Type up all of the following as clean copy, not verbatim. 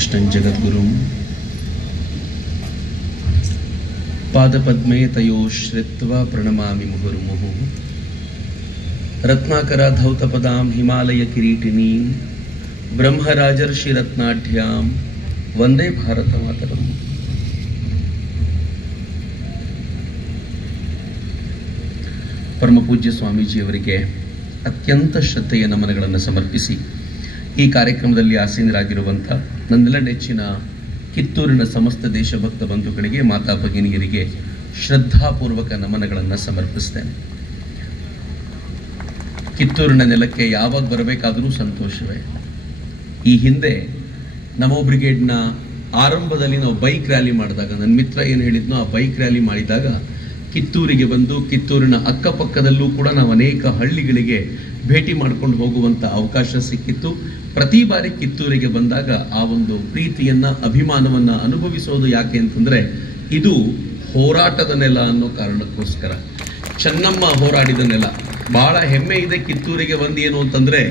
कृष्णं जगद्गुरुं पादपद्मे तयोः श्रित्वा प्रणमामि मुहुर्मुहुः रत्नाकराधौतपदां हिमालयकिरीटिनीं ब्रह्मराजर्षिरत्नाढ्यां वंदे भारतमातरम्। ಪರಮ ಪೂಜ್ಯ ಸ್ವಾಮೀಜಿಯವರಿಗೆ ಅತ್ಯಂತ ಶ್ರದ್ಧೆಯ ನಮನಗಳನ್ನು ಸಮರ್ಪಿಸಿ ಈ ಕಾರ್ಯಕ್ರಮದಲ್ಲಿ ಆಸೀನರಾಗಿರುವಂಥ ನನ್ನೆಲ್ಲ ನೆಚ್ಚಿನ ಕಿತ್ತೂರಿನ ಸಮಸ್ತ ದೇಶಭಕ್ತ ಬಂಧುಗಳಿಗೆ, ಮಾತಾ ಭಗಿನಿಯರಿಗೆ ಶ್ರದ್ಧಾಪೂರ್ವಕ ನಮನಗಳನ್ನು ಸಮರ್ಪಿಸ್ತೇನೆ. ಕಿತ್ತೂರಿನ ನೆಲಕ್ಕೆ ಯಾವಾಗ ಬರಬೇಕಾದರೂ ಸಂತೋಷವೇ. ಈ ಹಿಂದೆ ನಮೋ ಬ್ರಿಗೇಡ್ನ ಆರಂಭದಲ್ಲಿ ನಾವು ಬೈಕ್ ರ್ಯಾಲಿ ಮಾಡಿದಾಗ, ನನ್ನ ಮಿತ್ರ ಏನು ಹೇಳಿದ್ನೋ ಆ ಬೈಕ್ ರ್ಯಾಲಿ ಮಾಡಿದಾಗ ಕಿತ್ತೂರಿಗೆ ಬಂದು ಕಿತ್ತೂರಿನ ಅಕ್ಕಪಕ್ಕದಲ್ಲೂ ಕೂಡ ನಾವು ಅನೇಕ ಹಳ್ಳಿಗಳಿಗೆ ಭೇಟಿ ಮಾಡ್ಕೊಂಡು ಹೋಗುವಂಥ ಅವಕಾಶ ಸಿಕ್ಕಿತ್ತು. ಪ್ರತಿ ಬಾರಿ ಕಿತ್ತೂರಿಗೆ ಬಂದಾಗ ಆ ಒಂದು ಪ್ರೀತಿಯನ್ನ, ಅಭಿಮಾನವನ್ನ ಅನುಭವಿಸೋದು ಯಾಕೆ ಅಂತಂದ್ರೆ ಇದು ಹೋರಾಟದ ನೆಲ ಅನ್ನೋ ಕಾರಣಕ್ಕೋಸ್ಕರ. ಚೆನ್ನಮ್ಮ ಹೋರಾಡಿದ ನೆಲ. ಬಹಳ ಹೆಮ್ಮೆ ಇದೆ ಕಿತ್ತೂರಿಗೆ ಬಂದು. ಏನು ಅಂತಂದ್ರೆ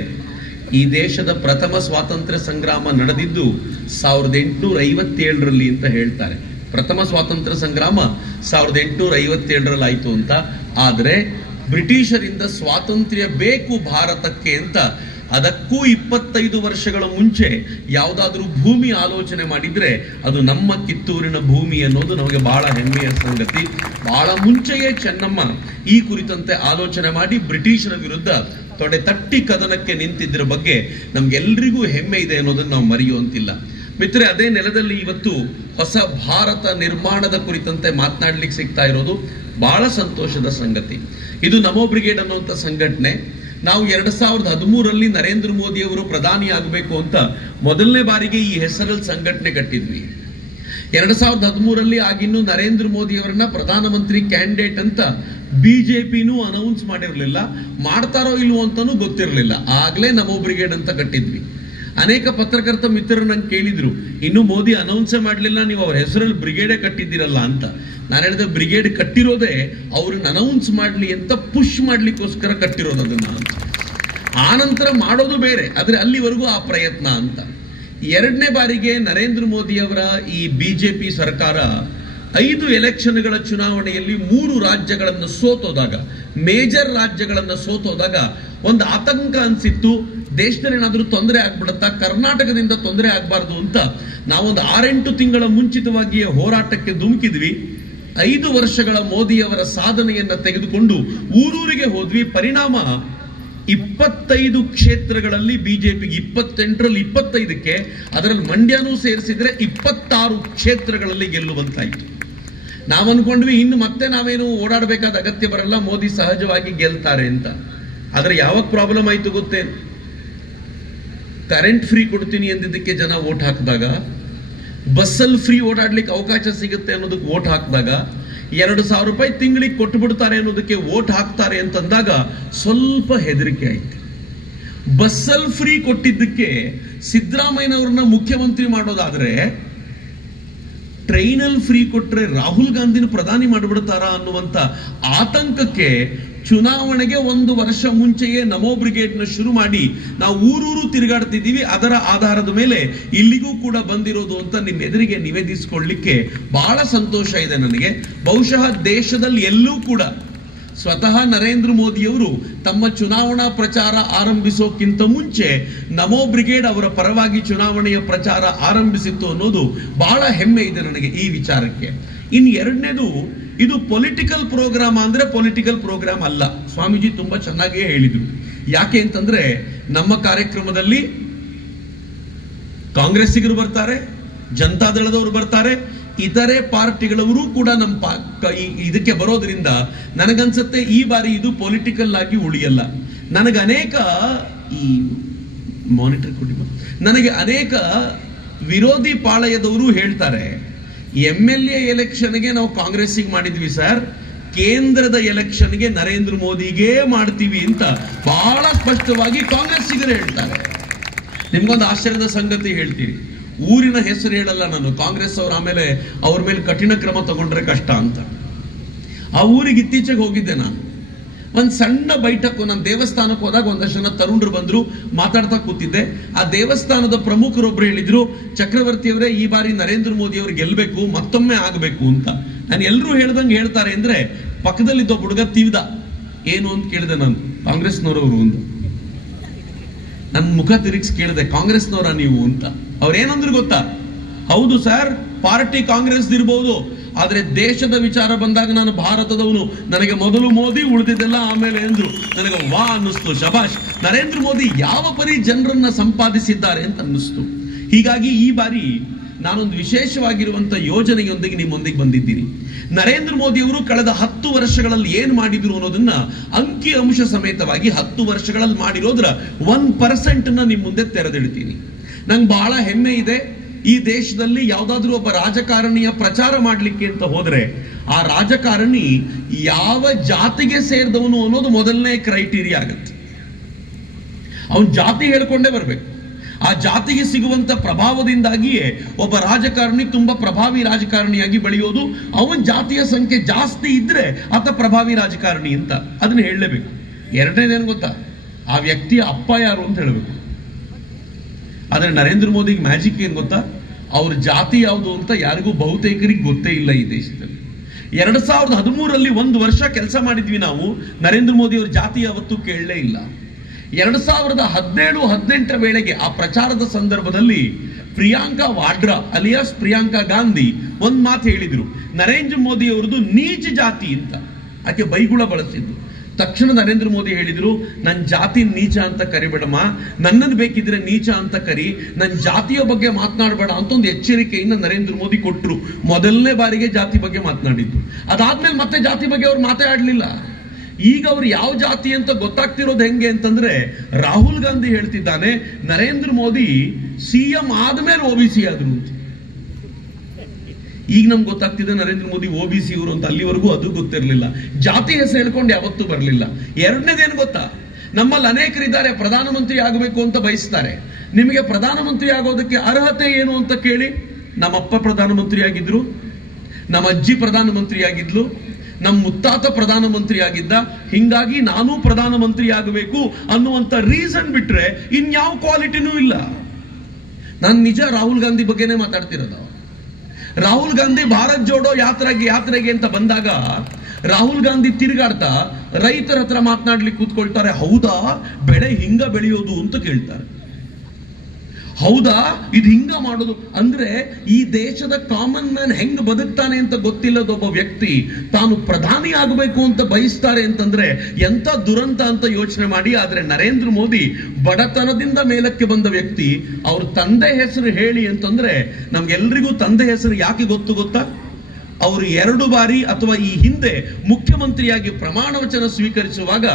ಈ ದೇಶದ ಪ್ರಥಮ ಸ್ವಾತಂತ್ರ್ಯ ಸಂಗ್ರಾಮ ನಡೆದಿದ್ದು 1857ರಲ್ಲಿ ಅಂತ ಹೇಳ್ತಾರೆ. ಪ್ರಥಮ ಸ್ವಾತಂತ್ರ್ಯ ಸಂಗ್ರಾಮ 1857ರಲ್ಲಿ ಆಯಿತು ಅಂತ. ಆದರೆ ಬ್ರಿಟಿಷರಿಂದ ಸ್ವಾತಂತ್ರ್ಯ ಬೇಕು ಭಾರತಕ್ಕೆ ಅಂತ ಅದಕ್ಕೂ 25 ವರ್ಷಗಳ ಮುಂಚೆ ಯಾವುದಾದ್ರೂ ಭೂಮಿ ಆಲೋಚನೆ ಮಾಡಿದ್ರೆ ಅದು ನಮ್ಮ ಕಿತ್ತೂರಿನ ಭೂಮಿ ಅನ್ನೋದು ನಮಗೆ ಬಹಳ ಹೆಮ್ಮೆಯ ಸಂಗತಿ. ಬಹಳ ಮುಂಚೆಯೇ ಚೆನ್ನಮ್ಮ ಈ ಕುರಿತಂತೆ ಆಲೋಚನೆ ಮಾಡಿ ಬ್ರಿಟಿಷರ ವಿರುದ್ಧ ತೊಡೆ ತಟ್ಟಿ ಕದನಕ್ಕೆ ನಿಂತಿದ್ದರ ಬಗ್ಗೆ ನಮ್ಗೆಲ್ರಿಗೂ ಹೆಮ್ಮೆ ಇದೆ ಅನ್ನೋದನ್ನು ನಾವು ಮರೆಯುವಂತಿಲ್ಲ. ಮಿತ್ರೆ, ಅದೇ ನೆಲದಲ್ಲಿ ಇವತ್ತು ಹೊಸ ಭಾರತ ನಿರ್ಮಾಣದ ಕುರಿತಂತೆ ಮಾತನಾಡ್ಲಿಕ್ಕೆ ಸಿಗ್ತಾ ಇರೋದು ಬಹಳ ಸಂತೋಷದ ಸಂಗತಿ. ಇದು ನಮೋ ಬ್ರಿಗೇಡ್ ಅನ್ನುವಂಥ ಸಂಘಟನೆ. ನಾವು 2013ರಲ್ಲಿ ನರೇಂದ್ರ ಮೋದಿ ಅವರು ಪ್ರಧಾನಿ ಆಗಬೇಕು ಅಂತ ಮೊದಲನೇ ಬಾರಿಗೆ ಈ ಹೆಸರಲ್ಲಿ ಸಂಘಟನೆ ಕಟ್ಟಿದ್ವಿ. 2013ರಲ್ಲಿ ಆಗಿನ್ನೂ ನರೇಂದ್ರ ಮೋದಿ ಅವರನ್ನ ಪ್ರಧಾನಮಂತ್ರಿ ಕ್ಯಾಂಡಿಡೇಟ್ ಅಂತ ಬಿಜೆಪಿನೂ ಅನೌನ್ಸ್ ಮಾಡಿರಲಿಲ್ಲ, ಮಾಡ್ತಾರೋ ಇಲ್ವೋ ಅಂತಾನೂ ಗೊತ್ತಿರಲಿಲ್ಲ. ಆಗ್ಲೇ ನಮೋ ಬ್ರಿಗೇಡ್ ಅಂತ ಕಟ್ಟಿದ್ವಿ. ಅನೇಕ ಪತ್ರಕರ್ತ ಮಿತ್ರರು ನಂಗೆ ಕೇಳಿದ್ರು, ಇನ್ನು ಮೋದಿ ಅನೌನ್ಸೇ ಮಾಡಲಿಲ್ಲ, ನೀವು ಅವ್ರ ಹೆಸರಲ್ಲಿ ಬ್ರಿಗೇಡೇ ಕಟ್ಟಿದ್ದೀರಲ್ಲ ಅಂತ. ನಾನು ಹೇಳಿದೆ, ಬ್ರಿಗೇಡ್ ಕಟ್ಟಿರೋದೇ ಅವ್ರನ್ನ ಅನೌನ್ಸ್ ಮಾಡಲಿ ಅಂತ, ಪುಷ್ ಮಾಡ್ಲಿಕ್ಕೋಸ್ಕರ ಕಟ್ಟಿರೋದು ಅದನ್ನ ಅಂತ. ಆನಂತರ ಮಾಡೋದು ಬೇರೆ, ಆದ್ರೆ ಅಲ್ಲಿವರೆಗೂ ಆ ಪ್ರಯತ್ನ ಅಂತ. ಎರಡನೇ ಬಾರಿಗೆ ನರೇಂದ್ರ ಮೋದಿ ಅವರ ಈ ಬಿಜೆಪಿ ಸರ್ಕಾರ 5 ಎಲೆಕ್ಷನ್ಗಳ ಚುನಾವಣೆಯಲ್ಲಿ 3 ರಾಜ್ಯಗಳನ್ನು ಸೋತೋದಾಗ, ಮೇಜರ್ ರಾಜ್ಯಗಳನ್ನು ಸೋತೋದಾಗ ಒಂದು ಆತಂಕ ಅನ್ಸಿತ್ತು. ದೇಶದಲ್ಲಿ ಏನಾದ್ರೂ ತೊಂದರೆ ಆಗ್ಬಿಡುತ್ತಾ, ಕರ್ನಾಟಕದಿಂದ ತೊಂದರೆ ಆಗ್ಬಾರ್ದು ಅಂತ ನಾವೊಂದು 6-8 ತಿಂಗಳ ಮುಂಚಿತವಾಗಿಯೇ ಹೋರಾಟಕ್ಕೆ ಧುಮುಕಿದ್ವಿ. 5 ವರ್ಷಗಳ ಮೋದಿಯವರ ಸಾಧನೆಯನ್ನ ತೆಗೆದುಕೊಂಡು ಊರೂರಿಗೆ ಹೋದ್ವಿ. ಪರಿಣಾಮ 25 ಕ್ಷೇತ್ರಗಳಲ್ಲಿ ಬಿಜೆಪಿಗೆ 28ರಲ್ಲಿ 25ಕ್ಕೆ, ಅದರಲ್ಲಿ ಮಂಡ್ಯನೂ ಸೇರಿಸಿದ್ರೆ 26 ಕ್ಷೇತ್ರಗಳಲ್ಲಿ ಗೆಲ್ಲುವಂತಾಯ್ತು. ನಾವು ಅನ್ಕೊಂಡ್ವಿ ಇನ್ನು ಮತ್ತೆ ನಾವೇನು ಓಡಾಡಬೇಕಾದ ಅಗತ್ಯ ಬರಲ್ಲ, ಮೋದಿ ಸಹಜವಾಗಿ ಗೆಲ್ತಾರೆ ಅಂತ. ಆದ್ರೆ ಯಾವಾಗ ಪ್ರಾಬ್ಲಮ್ ಆಯ್ತು ಗೊತ್ತೇನು? ಕರೆಂಟ್ ಫ್ರೀ ಕೊಡ್ತೀನಿ ಎಂದಿದ್ದಕ್ಕೆ ಜನ ವೋಟ್ ಹಾಕಿದಾಗ, ಬಸ್ಸಲ್ಲಿ ಫ್ರೀ ಓಡಾಡ್ಲಿಕ್ಕೆ ಅವಕಾಶ ಸಿಗುತ್ತೆ ಅನ್ನೋದಕ್ಕೆ ವೋಟ್ ಹಾಕಿದಾಗ, 2,000 ರೂಪಾಯಿ ತಿಂಗಳಿಗೆ ಕೊಟ್ಟು ಬಿಡ್ತಾರೆ ಅನ್ನೋದಕ್ಕೆ ವೋಟ್ ಹಾಕ್ತಾರೆ ಅಂತಂದಾಗ ಸ್ವಲ್ಪ ಹೆದರಿಕೆ ಆಯ್ತು. ಬಸ್ಸಲ್ಲಿ ಫ್ರೀ ಕೊಟ್ಟಿದ್ದಕ್ಕೆ ಸಿದ್ದರಾಮಯ್ಯನವ್ರನ್ನ ಮುಖ್ಯಮಂತ್ರಿ ಮಾಡೋದಾದ್ರೆ, ಟ್ರೈನಲ್ಲಿ ಫ್ರೀ ಕೊಟ್ರೆ ರಾಹುಲ್ ಗಾಂಧಿನ ಪ್ರಧಾನಿ ಮಾಡಿಬಿಡ್ತಾರ ಅನ್ನುವಂತ ಆತಂಕಕ್ಕೆ ಚುನಾವಣೆಗೆ 1 ವರ್ಷ ಮುಂಚೆಯೇ ನಮೋ ಬ್ರಿಗೇಡ್ನ ಶುರು ಮಾಡಿ ನಾವು ಊರೂರು ತಿರುಗಾಡ್ತಿದ್ದೀವಿ. ಅದರ ಆಧಾರದ ಮೇಲೆ ಇಲ್ಲಿಗೂ ಕೂಡ ಬಂದಿರೋದು ಅಂತ ನಿಮ್ಮ ಎದುರಿಗೆ ನಿವೇದಿಸಿಕೊಳ್ಳಲಿಕ್ಕೆ ಬಹಳ ಸಂತೋಷ ಇದೆ ನನಗೆ. ಬಹುಶಃ ದೇಶದಲ್ಲಿ ಎಲ್ಲೂ ಕೂಡ ಸ್ವತಃ ನರೇಂದ್ರ ಮೋದಿಯವರು ತಮ್ಮ ಚುನಾವಣಾ ಪ್ರಚಾರ ಆರಂಭಿಸೋಕ್ಕಿಂತ ಮುಂಚೆ ನಮೋ ಬ್ರಿಗೇಡ್ ಅವರ ಪರವಾಗಿ ಚುನಾವಣೆಯ ಪ್ರಚಾರ ಆರಂಭಿಸಿತ್ತು ಅನ್ನೋದು ಬಹಳ ಹೆಮ್ಮೆ ಇದೆ ನನಗೆ ಈ ವಿಚಾರಕ್ಕೆ. ಇನ್ನು ಎರಡನೇದು, ಇದು ಪೊಲಿಟಿಕಲ್ ಪ್ರೋಗ್ರಾಮ್ ಅಂದ್ರೆ ಪೊಲಿಟಿಕಲ್ ಪ್ರೋಗ್ರಾಮ್ ಅಲ್ಲ. ಸ್ವಾಮೀಜಿ ತುಂಬಾ ಚೆನ್ನಾಗಿಯೇ ಹೇಳಿದ್ರು. ಯಾಕೆ ಅಂತಂದ್ರೆ ನಮ್ಮ ಕಾರ್ಯಕ್ರಮದಲ್ಲಿ ಕಾಂಗ್ರೆಸ್ಸಿಗರು ಬರ್ತಾರೆ, ಜನತಾದಳದವರು ಬರ್ತಾರೆ, ಇತರೆ ಪಾರ್ಟಿಗಳವರು ಕೂಡ ನಮ್ಮ ಇದಕ್ಕೆ ಬರೋದ್ರಿಂದ ನನಗನ್ಸುತ್ತೆ ಈ ಬಾರಿ ಇದು ಪೊಲಿಟಿಕಲ್ ಆಗಿ ಉಳಿಯಲ್ಲ. ನನಗೆ ಅನೇಕ ಅನೇಕ ವಿರೋಧಿ ಪಾಳಯದವರು ಹೇಳ್ತಾರೆ, MLA ಎಲೆಕ್ಷನ್ಗೆ ನಾವು ಕಾಂಗ್ರೆಸ್ಸಿಗೆ ಮಾಡಿದ್ವಿ ಸರ್, ಕೇಂದ್ರದ ಎಲೆಕ್ಷನ್ಗೆ ನರೇಂದ್ರ ಮೋದಿಗೆ ಮಾಡ್ತೀವಿ ಅಂತ ಬಹಳ ಸ್ಪಷ್ಟವಾಗಿ ಕಾಂಗ್ರೆಸ್ಸಿಗರು ಹೇಳ್ತಾರೆ. ನಿಮ್ಗೊಂದು ಆಶ್ಚರ್ಯದ ಸಂಗತಿ ಹೇಳ್ತೀವಿ, ಊರಿನ ಹೆಸರು ಹೇಳಲ್ಲ ನಾನು, ಕಾಂಗ್ರೆಸ್ ಅವರು ಆಮೇಲೆ ಅವ್ರ ಮೇಲೆ ಕಠಿಣ ಕ್ರಮ ತಗೊಂಡ್ರೆ ಕಷ್ಟ ಅಂತ. ಆ ಊರಿಗೆ ಇತ್ತೀಚೆಗೆ ಹೋಗಿದ್ದೆ ನಾನು. ಒಂದು ಸಣ್ಣ ಬೈಠಕ್ಕು, ನಾನು ದೇವಸ್ಥಾನಕ್ಕೆ ಹೋದಾಗ ಒಂದಷ್ಟು ಜನ ತರುಣರು ಬಂದ್ರು, ಮಾತಾಡ್ತಾ ಕೂತಿದ್ದೆ. ಆ ದೇವಸ್ಥಾನದ ಪ್ರಮುಖರೊಬ್ರು ಹೇಳಿದ್ರು, ಚಕ್ರವರ್ತಿಯವರೇ ಈ ಬಾರಿ ನರೇಂದ್ರ ಮೋದಿ ಅವರು ಗೆಲ್ಬೇಕು, ಮತ್ತೊಮ್ಮೆ ಆಗಬೇಕು ಅಂತ. ನಾನು ಎಲ್ಲರೂ ಹೇಳ್ದಂಗೆ ಹೇಳ್ತಾರೆ ಅಂದ್ರೆ ಪಕ್ಕದಲ್ಲಿದ್ದ ಹುಡುಗ ತಿವಿದ, ಏನು ಅಂತ ಕೇಳಿದೆ ನಾನು, ಕಾಂಗ್ರೆಸ್ನವರವರು ಅಂತ. ನನ್ನ ಮುಖ ತಿರುಗಿಸಿ ಕೇಳಿದೆ, ಕಾಂಗ್ರೆಸ್ನವರ ನೀವು ಅಂತ. ಅವ್ರೇನಂದ್ರು ಗೊತ್ತಾ? ಹೌದು ಸರ್, ಪಾರ್ಟಿ ಕಾಂಗ್ರೆಸ್ ಇರ್ಬೋದು, ಆದ್ರೆ ದೇಶದ ವಿಚಾರ ಬಂದಾಗ ನಾನು ಭಾರತದವನು, ನನಗೆ ಮೊದಲು ಮೋದಿ, ಉಳಿದಿದ್ದೆಲ್ಲ ಆಮೇಲೆ ಎಂದ್ರು. ನನಗೆ ವಾ ಅನ್ನಿಸ್ತು, ಶಬಾಷ್, ನರೇಂದ್ರ ಮೋದಿ ಯಾವ ಪರಿ ಜನರನ್ನ ಸಂಪಾದಿಸಿದ್ದಾರೆ ಅಂತ ಅನ್ನಿಸ್ತು. ಹೀಗಾಗಿ ಈ ಬಾರಿ ನಾನೊಂದು ವಿಶೇಷವಾಗಿರುವಂತಹ ಯೋಜನೆಯೊಂದಿಗೆ ನಿಮ್ಮೊಂದಿಗೆ ಬಂದಿದ್ದೀನಿ. ನರೇಂದ್ರ ಮೋದಿ ಅವರು ಕಳೆದ 10 ವರ್ಷಗಳಲ್ಲಿ ಏನ್ ಮಾಡಿದ್ರು ಅನ್ನೋದನ್ನ ಅಂಕಿ ಅಂಶ ಸಮೇತವಾಗಿ 10 ವರ್ಷಗಳಲ್ಲಿ ಮಾಡಿರೋದ್ರ 1% ನಿಮ್ಮ ಮುಂದೆ ತೆರೆದಿಡ್ತೀನಿ. ನಂಗೆ ಬಹಳ ಹೆಮ್ಮೆ ಇದೆ. ಈ ದೇಶದಲ್ಲಿ ಯಾವ್ದಾದ್ರೂ ಒಬ್ಬ ರಾಜಕಾರಣಿಯ ಪ್ರಚಾರ ಮಾಡ್ಲಿಕ್ಕೆ ಅಂತ ಹೋದ್ರೆ ಆ ರಾಜಕಾರಣಿ ಯಾವ ಜಾತಿಗೆ ಸೇರಿದವನು ಅನ್ನೋದು ಮೊದಲನೇ ಕ್ರೈಟೀರಿಯಾ ಆಗತ್ತೆ. ಅವನ್ ಜಾತಿ ಹೇಳ್ಕೊಂಡೇ ಬರ್ಬೇಕು. ಆ ಜಾತಿಗೆ ಸಿಗುವಂತ ಪ್ರಭಾವದಿಂದಾಗಿಯೇ ಒಬ್ಬ ರಾಜಕಾರಣಿ ತುಂಬಾ ಪ್ರಭಾವಿ ರಾಜಕಾರಣಿಯಾಗಿ ಬೆಳೆಯೋದು. ಅವನ್ ಜಾತಿಯ ಸಂಖ್ಯೆ ಜಾಸ್ತಿ ಇದ್ರೆ ಆತ ಪ್ರಭಾವಿ ರಾಜಕಾರಣಿ ಅಂತ, ಅದನ್ನ ಹೇಳಲೇಬೇಕು. ಎರಡನೇದೇನು ಗೊತ್ತಾ? ಆ ವ್ಯಕ್ತಿಯ ಅಪ್ಪ ಯಾರು ಅಂತ ಹೇಳಬೇಕು. ಆದ್ರೆ ನರೇಂದ್ರ ಮೋದಿಗೆ ಮ್ಯಾಜಿಕ್ ಏನ್ ಗೊತ್ತಾ? ಅವ್ರ ಜಾತಿ ಯಾವುದು ಅಂತ ಯಾರಿಗೂ ಬಹುತೇಕರಿಗೆ ಗೊತ್ತೇ ಇಲ್ಲ ಈ ದೇಶದಲ್ಲಿ. 2013ರಲ್ಲಿ 1 ವರ್ಷ ಕೆಲಸ ಮಾಡಿದ್ವಿ ನಾವು. ನರೇಂದ್ರ ಮೋದಿ ಅವ್ರ ಜಾತಿ ಯಾವತ್ತೂ ಕೇಳಲೇ ಇಲ್ಲ. 2017-18 ವೇಳೆಗೆ ಆ ಪ್ರಚಾರದ ಸಂದರ್ಭದಲ್ಲಿ ಪ್ರಿಯಾಂಕಾ ವಾಡ್ರಾ ಅಲಿಯಾಸ್ ಪ್ರಿಯಾಂಕಾ ಗಾಂಧಿ ಒಂದ್ ಮಾತು ಹೇಳಿದ್ರು, ನರೇಂದ್ರ ಮೋದಿ ಅವರದು ನೀಚ ಜಾತಿ ಅಂತ. ಆಕೆ ಬೈಗುಳ ಬಳಸಿದ್ದು. ತಕ್ಷಣ ನರೇಂದ್ರ ಮೋದಿ ಹೇಳಿದ್ರು, ನನ್ನ ಜಾತಿ ನೀಚ ಅಂತ ಕರಿಬೇಡಮ್ಮ, ನನ್ನನ್ನು ಬೇಕಿದ್ರೆ ನೀಚ ಅಂತ ಕರಿ, ನನ್ನ ಜಾತಿಯ ಬಗ್ಗೆ ಮಾತನಾಡಬೇಡ ಅಂತ ಒಂದು ಎಚ್ಚರಿಕೆಯಿಂದ ನರೇಂದ್ರ ಮೋದಿ ಕೊಟ್ಟರು. ಮೊದಲನೇ ಬಾರಿಗೆ ಜಾತಿ ಬಗ್ಗೆ ಮಾತನಾಡಿದ್ದು. ಅದಾದ್ಮೇಲೆ ಮತ್ತೆ ಜಾತಿ ಬಗ್ಗೆ ಅವ್ರು ಮಾತಾಡಲಿಲ್ಲ. ಈಗ ಅವ್ರು ಯಾವ ಜಾತಿ ಅಂತ ಗೊತ್ತಾಗ್ತಿರೋದು ಹೆಂಗೆ ಅಂತಂದ್ರೆ, ರಾಹುಲ್ ಗಾಂಧಿ ಹೇಳ್ತಿದ್ದಾನೆ ನರೇಂದ್ರ ಮೋದಿ ಸಿಎಂ ಆದ್ಮೇಲೆ OBC ಆದ್ರು ಅಂತ. ಈಗ ನಮ್ಗೆ ಗೊತ್ತಾಗ್ತಿದೆ ನರೇಂದ್ರ ಮೋದಿ OBC ಇವರು ಅಂತ. ಅಲ್ಲಿವರೆಗೂ ಅದು ಗೊತ್ತಿರಲಿಲ್ಲ. ಜಾತಿ ಹೆಸರು ಹೇಳ್ಕೊಂಡು ಯಾವತ್ತೂ ಬರಲಿಲ್ಲ. ಎರಡನೇದೇನು ಗೊತ್ತಾ? ನಮ್ಮಲ್ಲಿ ಅನೇಕರಿದ್ದಾರೆ ಪ್ರಧಾನಮಂತ್ರಿ ಆಗಬೇಕು ಅಂತ ಬಯಸ್ತಾರೆ. ನಿಮಗೆ ಪ್ರಧಾನಮಂತ್ರಿ ಆಗೋದಕ್ಕೆ ಅರ್ಹತೆ ಏನು ಅಂತ ಕೇಳಿ. ನಮ್ಮಪ್ಪ ಪ್ರಧಾನಮಂತ್ರಿ ಆಗಿದ್ರು, ನಮ್ಮ ಅಜ್ಜಿ ಪ್ರಧಾನಮಂತ್ರಿ ಆಗಿದ್ಲು, ನಮ್ಮ ಮುತ್ತಾತ ಪ್ರಧಾನಮಂತ್ರಿ ಆಗಿದ್ದ, ಹಿಂಗಾಗಿ ನಾನು ಪ್ರಧಾನಮಂತ್ರಿ ಆಗಬೇಕು ಅನ್ನುವಂತ ರೀಸನ್ ಬಿಟ್ರೆ ಇನ್ಯಾವ ಕ್ವಾಲಿಟಿನೂ ಇಲ್ಲ. ನಾನು ನಿಜ ರಾಹುಲ್ ಗಾಂಧಿ ಬಗ್ಗೆನೇ ಮಾತಾಡ್ತಿರೋದು. ರಾಹುಲ್ ಗಾಂಧಿ ಭಾರತ್ ಜೋಡೋ ಯಾತ್ರೆಗೆ ಅಂತ ಬಂದಾಗ ರಾಹುಲ್ ಗಾಂಧಿ ತಿರುಗಾಡ್ತಾ ರೈತರ ಹತ್ರ ಮಾತನಾಡ್ಲಿಕ್ಕೆ ಕೂತ್ಕೊಳ್ತಾರೆ. ಹೌದಾ, ಬೆಳೆ ಹಿಂಗ ಬೆಳೆಯೋದು ಅಂತ ಕೇಳ್ತಾರೆ. ಹೌದಾ, ಇದು ಹಿಂಗ ಮಾಡೋದು ಅಂದ್ರೆ ಈ ದೇಶದ ಕಾಮನ್ ಮ್ಯಾನ್ ಹೆಂಗ್ ಬದುಕ್ತಾನೆ ಅಂತ ಗೊತ್ತಿಲ್ಲದ ಒಬ್ಬ ವ್ಯಕ್ತಿ ತಾನು ಪ್ರಧಾನಿ ಆಗಬೇಕು ಅಂತ ಬಯಸ್ತಾರೆ ಅಂತಂದ್ರೆ ಎಂತ ದುರಂತ ಅಂತ ಯೋಚನೆ ಮಾಡಿ. ಆದ್ರೆ ನರೇಂದ್ರ ಮೋದಿ ಬಡತನದಿಂದ ಮೇಲಕ್ಕೆ ಬಂದ ವ್ಯಕ್ತಿ. ಅವ್ರ ತಂದೆ ಹೆಸರು ಹೇಳಿ ಅಂತಂದ್ರೆ ನಮ್ಗೆಲ್ರಿಗೂ ತಂದೆ ಹೆಸರು ಯಾಕೆ ಗೊತ್ತಾ? ಅವರು 2 ಬಾರಿ ಅಥವಾ ಈ ಹಿಂದೆ ಮುಖ್ಯಮಂತ್ರಿಯಾಗಿ ಪ್ರಮಾಣ ವಚನ ಸ್ವೀಕರಿಸುವಾಗ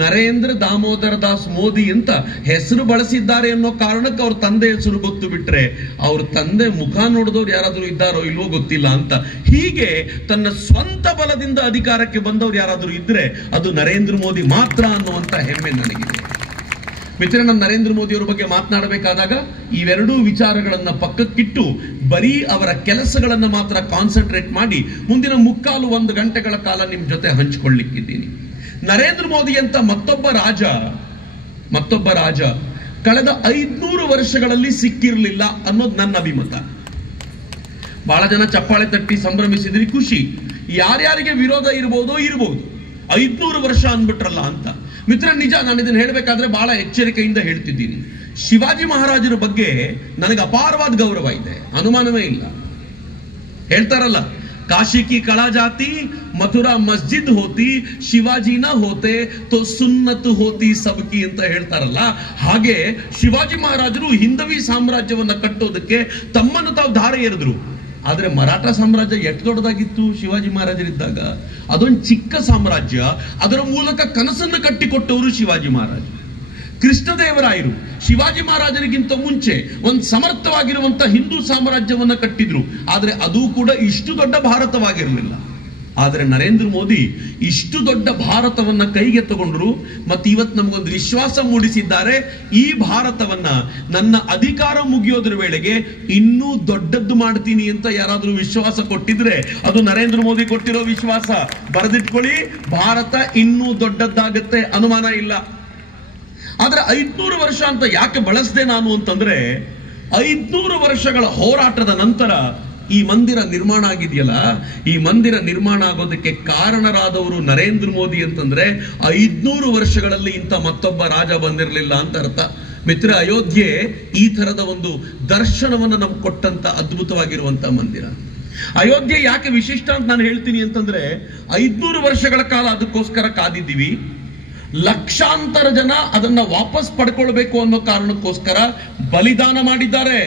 ನರೇಂದ್ರ ದಾಮೋದರ ದಾಸ್ ಮೋದಿ ಅಂತ ಹೆಸರು ಬಳಸಿದ್ದಾರೆ ಅನ್ನೋ ಕಾರಣಕ್ಕೆ ಅವ್ರ ತಂದೆ ಹೆಸರು ಗೊತ್ತು. ಬಿಟ್ರೆ ಅವ್ರ ತಂದೆ ಮುಖ ನೋಡಿದವ್ರು ಯಾರಾದ್ರೂ ಇದ್ದಾರೋ ಇಲ್ವೋ ಗೊತ್ತಿಲ್ಲ ಅಂತ. ಹೀಗೆ ತನ್ನ ಸ್ವಂತ ಬಲದಿಂದ ಅಧಿಕಾರಕ್ಕೆ ಬಂದವ್ರು ಯಾರಾದ್ರೂ ಇದ್ರೆ ಅದು ನರೇಂದ್ರ ಮೋದಿ ಮಾತ್ರ ಅನ್ನುವಂತ ಹೆಮ್ಮೆ ನನಗಿದೆ. ಮಿತ್ರ, ನಾನು ನರೇಂದ್ರ ಮೋದಿ ಅವರ ಬಗ್ಗೆ ಮಾತನಾಡಬೇಕಾದಾಗ ಇವೆರಡೂ ವಿಚಾರಗಳನ್ನ ಪಕ್ಕಕ್ಕಿಟ್ಟು ಬರೀ ಅವರ ಕೆಲಸಗಳನ್ನ ಮಾತ್ರ ಕಾನ್ಸಂಟ್ರೇಟ್ ಮಾಡಿ ಮುಂದಿನ 1 ಗಂಟೆಗಳ ಕಾಲ ನಿಮ್ ಜೊತೆ ಹಂಚಿಕೊಳ್ಳಿಕ್ಕಿದ್ದೀನಿ. ನರೇಂದ್ರ ಮೋದಿ ಅಂತ ಮತ್ತೊಬ್ಬ ರಾಜ ಕಳೆದ 500 ವರ್ಷಗಳಲ್ಲಿ ಸಿಕ್ಕಿರಲಿಲ್ಲ ಅನ್ನೋದು ನನ್ನ ಅಭಿಮತ. ಬಹಳ ಜನ ಚಪ್ಪಾಳೆ ತಟ್ಟಿ ಸಂಭ್ರಮಿಸಿದ್ರಿ, ಖುಷಿ. ಯಾರ್ಯಾರಿಗೆ ವಿರೋಧ ಇರಬಹುದು 500 ವರ್ಷ ಅಂದ್ಬಿಟ್ರಲ್ಲ ಅಂತ. ಮಿತ್ರ, ನಿಜ, ನಾನು ಇದನ್ನು ಹೇಳಬೇಕಾದ್ರೆ ಬಹಳ ಎಚ್ಚರಿಕೆಯಿಂದ ಹೇಳ್ತಿದ್ದೀನಿ. ಶಿವಾಜಿ ಮಹಾರಾಜರ ಬಗ್ಗೆ ನನಗೆ ಅಪಾರವಾದ ಗೌರವ ಇದೆ, ಅನುಮಾನವೇ ಇಲ್ಲ. ಹೇಳ್ತಾರಲ್ಲ, ಕಾಶಿ ಕಿ ಕಳಾ ಜಾತಿ ಮಥುರಾ ಮಸ್ಜಿದ್ ಹೋತಿ, ಶಿವಾಜಿ ನ ಹೋತೆ ತೋ ಸುನ್ನತ್ ಹೋತಿ ಸಬ್ಕಿ ಅಂತ ಹೇಳ್ತಾರಲ್ಲ. ಹಾಗೆ ಶಿವಾಜಿ ಮಹಾರಾಜರು ಹಿಂದವಿ ಸಾಮ್ರಾಜ್ಯವನ್ನ ಕಟ್ಟೋದಕ್ಕೆ ತಮ್ಮನ್ನು ತಾವು ಧಾರೆ ಎರೆದ್ರು. ಆದ್ರೆ ಮರಾಠ ಸಾಮ್ರಾಜ್ಯ ಎಷ್ಟು ದೊಡ್ಡದಾಗಿತ್ತು ಶಿವಾಜಿ ಮಹಾರಾಜರಿದ್ದಾಗ. ಅದೊಂದು ಚಿಕ್ಕ ಸಾಮ್ರಾಜ್ಯ. ಅದರ ಮೂಲಕ ಕನಸನ್ನು ಕಟ್ಟಿಕೊಟ್ಟವರು ಶಿವಾಜಿ ಮಹಾರಾಜ. ಕೃಷ್ಣದೇವರಾಯರು ಶಿವಾಜಿ ಮಹಾರಾಜರಿಗಿಂತ ಮುಂಚೆ ಒಂದು ಸಮರ್ಥವಾಗಿರುವಂತಹ ಹಿಂದೂ ಸಾಮ್ರಾಜ್ಯವನ್ನ ಕಟ್ಟಿದ್ರು. ಆದ್ರೆ ಅದು ಕೂಡ ಇಷ್ಟು ದೊಡ್ಡ ಭಾರತವಾಗಿರಲಿಲ್ಲ. ಆದರೆ ನರೇಂದ್ರ ಮೋದಿ ಇಷ್ಟು ದೊಡ್ಡ ಭಾರತವನ್ನ ಕೈಗೆ ತಗೊಂಡ್ರು ಮತ್ತು ಇವತ್ತು ನಮಗೊಂದು ವಿಶ್ವಾಸ ಮೂಡಿಸಿದ್ದಾರೆ. ಈ ಭಾರತವನ್ನ ನನ್ನ ಅಧಿಕಾರ ಮುಗಿಯೋದ್ರ ವೇಳೆಗೆ ಇನ್ನೂ ದೊಡ್ಡದ್ದು ಮಾಡ್ತೀನಿ ಅಂತ ಯಾರಾದ್ರೂ ವಿಶ್ವಾಸ ಕೊಟ್ಟಿದ್ರೆ ಅದು ನರೇಂದ್ರ ಮೋದಿ ಕೊಟ್ಟಿರೋ ವಿಶ್ವಾಸ. ಬರೆದಿಟ್ಕೊಳ್ಳಿ, ಭಾರತ ಇನ್ನೂ ದೊಡ್ಡದ್ದಾಗುತ್ತೆ, ಅನುಮಾನ ಇಲ್ಲ. ಆದ್ರೆ 500 ವರ್ಷ ಅಂತ ಯಾಕೆ ಬಳಸ್ದೆ ನಾನು ಅಂತಂದ್ರೆ, 500 ವರ್ಷಗಳ ಹೋರಾಟದ ನಂತರ ಈ ಮಂದಿರ ನಿರ್ಮಾಣ ಆಗಿದೆಯಲ್ಲ, ಈ ಮಂದಿರ ನಿರ್ಮಾಣ ಆಗೋದಕ್ಕೆ ಕಾರಣರಾದವರು ನರೇಂದ್ರ ಮೋದಿ ಅಂತಂದ್ರೆ 500 ವರ್ಷಗಳಲ್ಲಿ ಇಂಥ ಮತ್ತೊಬ್ಬ ರಾಜ ಬಂದಿರಲಿಲ್ಲ ಅಂತ ಅರ್ಥ. ಮಿತ್ರ, ಅಯೋಧ್ಯೆ ಈ ತರದ ಒಂದು ದರ್ಶನವನ್ನು ನಮ್ಗೆ ಕೊಟ್ಟಂತ ಅದ್ಭುತವಾಗಿರುವಂತ ಮಂದಿರ. ಅಯೋಧ್ಯೆ ಯಾಕೆ ವಿಶಿಷ್ಟ ಅಂತ ನಾನು ಹೇಳ್ತೀನಿ ಅಂತಂದ್ರೆ, 500 ವರ್ಷಗಳ ಕಾಲ ಅದಕ್ಕೋಸ್ಕರ ಕಾದಿದ್ದೀವಿ. ಲಕ್ಷಾಂತರ ಜನ ಅದನ್ನ ವಾಪಸ್ ಪಡ್ಕೊಳ್ಬೇಕು ಅನ್ನೋ ಕಾರಣಕ್ಕೋಸ್ಕರ ಬಲಿದಾನ ಮಾಡಿದ್ದಾರೆ.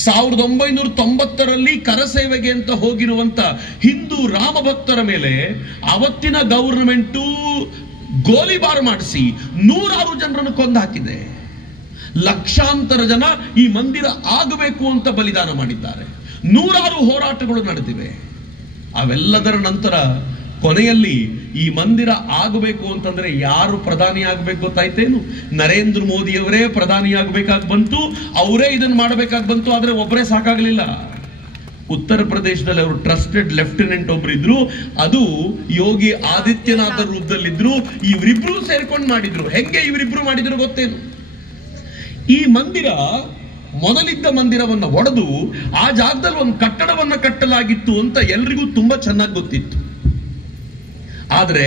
1990ರಲ್ಲಿ ಕರಸೇವೆಗೆ ಅಂತ ಹೋಗಿರುವಂತ ಹಿಂದೂ ರಾಮ ಭಕ್ತರ ಮೇಲೆ ಅವತ್ತಿನ ಗವರ್ನಮೆಂಟು ಗೋಲಿಬಾರ್ ಮಾಡಿಸಿ 100 ಜನರನ್ನು ಕೊಂದು ಹಾಕಿದೆ. ಲಕ್ಷಾಂತರ ಜನ ಈ ಮಂದಿರ ಆಗಬೇಕು ಅಂತ ಬಲಿದಾನ ಮಾಡಿದ್ದಾರೆ. 100 ಹೋರಾಟಗಳು ನಡೆದಿವೆ. ಅವೆಲ್ಲದರ ನಂತರ ಕೊನೆಯಲ್ಲಿ ಈ ಮಂದಿರ ಆಗಬೇಕು ಅಂತಂದ್ರೆ ಯಾರು ಪ್ರಧಾನಿ ಆಗ್ಬೇಕು ಗೊತ್ತಾಯ್ತೇನು? ನರೇಂದ್ರ ಮೋದಿಯವರೇ ಪ್ರಧಾನಿ ಆಗ್ಬೇಕಾಗಿ ಬಂತು, ಅವರೇ ಇದನ್ನು ಮಾಡಬೇಕಾಗಿ ಬಂತು. ಆದ್ರೆ ಒಬ್ಬರೇ ಸಾಕಾಗಲಿಲ್ಲ. ಉತ್ತರ ಪ್ರದೇಶದಲ್ಲಿ ಅವರು ಟ್ರಸ್ಟೆಡ್ ಲೆಫ್ಟಿನೆಂಟ್ ಒಬ್ರು ಇದ್ರು, ಅದು ಯೋಗಿ ಆದಿತ್ಯನಾಥ ರೂಪದಲ್ಲಿದ್ರು. ಇವರಿಬ್ರು ಸೇರ್ಕೊಂಡು ಮಾಡಿದ್ರು. ಹೆಂಗೆ ಇವರಿಬ್ರು ಮಾಡಿದ್ರು ಗೊತ್ತೇನು? ಈ ಮಂದಿರ ಮೊದಲಿದ್ದ ಮಂದಿರವನ್ನ ಒಡೆದು ಆ ಜಾಗದಲ್ಲಿ ಒಂದು ಕಟ್ಟಡವನ್ನ ಕಟ್ಟಲಾಗಿತ್ತು ಅಂತ ಎಲ್ರಿಗೂ ತುಂಬಾ ಚೆನ್ನಾಗಿ ಗೊತ್ತಿತ್ತು. ಆದ್ರೆ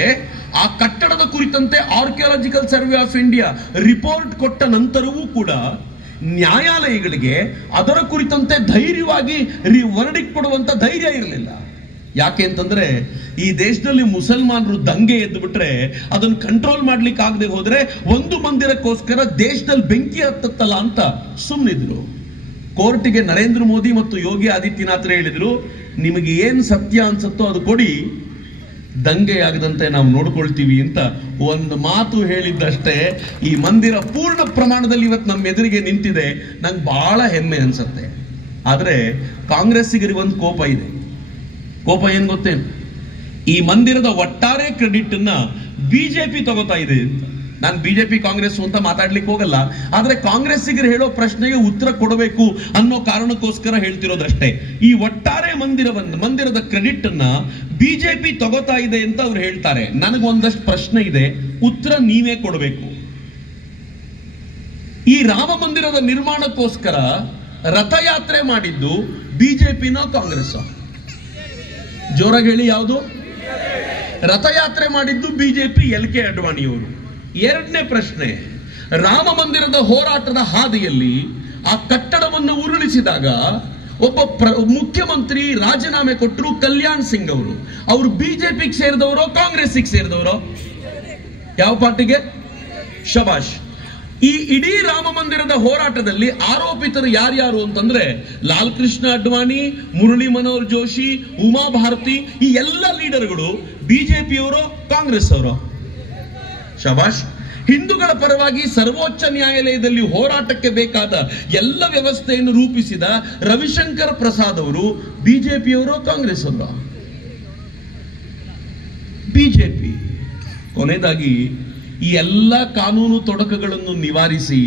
ಆ ಕಟ್ಟಡದ ಕುರಿತಂತೆ archaeological survey of India report ಕೊಟ್ಟ ನಂತರವೂ ಕೂಡ ನ್ಯಾಯಾಲಯಗಳಿಗೆ ಅದರ ಕುರಿತಂತೆ ಧೈರ್ಯವಾಗಿ ವರ್ಡಿಕ್ಟ್ ಕೊಡುವಂತ ಧೈರ್ಯ ಇರಲಿಲ್ಲ. ಯಾಕೆ ಅಂತಂದ್ರೆ ಈ ದೇಶದಲ್ಲಿ ಮುಸಲ್ಮಾನರು ದಂಗೆ ಎದ್ದು ಬಿಟ್ರೆ ಅದನ್ನು ಕಂಟ್ರೋಲ್ ಮಾಡ್ಲಿಕ್ಕೆ ಆಗದೆ ಹೋದ್ರೆ ಒಂದು ಮಂದಿರಕ್ಕೋಸ್ಕರ ದೇಶದಲ್ಲಿ ಬೆಂಕಿ ಹತ್ತತ್ತಲ್ಲ ಅಂತ ಸುಮ್ಮನಿದ್ರು. ಕೋರ್ಟಿಗೆ ನರೇಂದ್ರ ಮೋದಿ ಮತ್ತು ಯೋಗಿ ಆದಿತ್ಯನಾಥ್ ಹೇಳಿದ್ರು, ನಿಮಗೆ ಏನ್ ಸತ್ಯ ಅನ್ಸುತ್ತೋ ಅದು ಕೊಡಿ, ದಂಗೆಯಾಗದಂತೆ ನಾವು ನೋಡ್ಕೊಳ್ತೀವಿ ಅಂತ ಒಂದು ಮಾತು ಹೇಳಿದ್ದಷ್ಟೇ ಈ ಮಂದಿರ ಪೂರ್ಣ ಪ್ರಮಾಣದಲ್ಲಿ ಇವತ್ತು ನಮ್ಮ ಎದುರಿಗೆ ನಿಂತಿದೆ. ನಂಗೆ ಬಹಳ ಹೆಮ್ಮೆ ಅನ್ಸುತ್ತೆ. ಆದ್ರೆ ಕಾಂಗ್ರೆಸ್ಸಿಗರಿಗೆ ಒಂದು ಕೋಪ ಇದೆ. ಕೋಪ ಏನ್ ಗೊತ್ತೇನು? ಈ ಮಂದಿರದ ಒಟ್ಟಾರೆ ಕ್ರೆಡಿಟ್ ಅನ್ನ ಬಿಜೆಪಿ ತಗೋತಾ ಇದೆ ಅಂತ. ನಾನು ಬಿಜೆಪಿ ಕಾಂಗ್ರೆಸ್ ಅಂತ ಮಾತಾಡ್ಲಿಕ್ಕೆ ಹೋಗಲ್ಲ. ಆದ್ರೆ ಕಾಂಗ್ರೆಸ್ಸಿಗರು ಹೇಳೋ ಪ್ರಶ್ನೆಗೆ ಉತ್ತರ ಕೊಡಬೇಕು ಅನ್ನೋ ಕಾರಣಕ್ಕೋಸ್ಕರ ಹೇಳ್ತಿರೋದಷ್ಟೇ. ಈ ಒಟ್ಟಾರೆ ಮಂದಿರದ ಕ್ರೆಡಿಟ್ ಅನ್ನ ಬಿಜೆಪಿ ತಗೋತಾ ಇದೆ ಅಂತ ಅವ್ರು ಹೇಳ್ತಾರೆ. ನನಗೊಂದಷ್ಟು ಪ್ರಶ್ನೆ ಇದೆ, ಉತ್ತರ ನೀವೇ ಕೊಡಬೇಕು. ಈ ರಾಮ ಮಂದಿರದ ನಿರ್ಮಾಣಕ್ಕೋಸ್ಕರ ರಥಯಾತ್ರೆ ಮಾಡಿದ್ದು ಬಿಜೆಪಿನ ಕಾಂಗ್ರೆಸ್? ಜೋರಾಗಿ ಹೇಳಿ, ಯಾವುದು? ರಥಯಾತ್ರೆ ಮಾಡಿದ್ದು ಬಿಜೆಪಿ, LK ಅಡ್ವಾಣಿಯವರು. ಎರಡನೇ ಪ್ರಶ್ನೆ, ರಾಮ ಮಂದಿರದ ಹೋರಾಟದ ಹಾದಿಯಲ್ಲಿ ಆ ಕಟ್ಟಡವನ್ನು ಉರುಳಿಸಿದಾಗ ಒಬ್ಬ ಮುಖ್ಯಮಂತ್ರಿ ರಾಜೀನಾಮೆ ಕೊಟ್ಟರು, ಕಲ್ಯಾಣ್ ಸಿಂಗ್ ಅವರು. ಅವರು ಬಿಜೆಪಿಗೆ ಸೇರಿದವರು, ಕಾಂಗ್ರೆಸ್ಗೆ ಸೇರಿದವರು? ಯಾವ ಪಾರ್ಟಿಗೆ? ಶಬಾಷ್. ಈ ಇಡೀ ರಾಮ ಮಂದಿರದ ಹೋರಾಟದಲ್ಲಿ ಆರೋಪಿತರು ಯಾರ್ಯಾರು ಅಂತಂದ್ರೆ ಲಾಲ್ ಕೃಷ್ಣ ಅಡ್ವಾಣಿ, ಮುರಳಿ ಮನೋಹರ್ ಜೋಶಿ, ಉಮಾ ಭಾರತಿ, ಈ ಎಲ್ಲ ಲೀಡರ್ಗಳು ಬಿಜೆಪಿಯವರು, ಕಾಂಗ್ರೆಸ್ ಅವರು? ಶಬಾಷ್. ಹಿಂದೂಗಳ ಪರವಾಗಿ ಸರ್ವೋಚ್ಚ ನ್ಯಾಯಾಲಯದಲ್ಲಿ ಹೋರಾಟಕ್ಕೆ ಬೇಕಾದ ಎಲ್ಲ ವ್ಯವಸ್ಥೆಯನ್ನು ರೂಪಿಸಿದ ರವಿಶಂಕರ್ ಪ್ರಸಾದ್ ಅವರು ಬಿಜೆಪಿಯವರು, ಕಾಂಗ್ರೆಸ್ ಅವರು? ಬಿಜೆಪಿ. ಕೊನೆಯದಾಗಿ ಈ ಎಲ್ಲ ಕಾನೂನು ತೊಡಕುಗಳನ್ನು ನಿವಾರಿಸಿ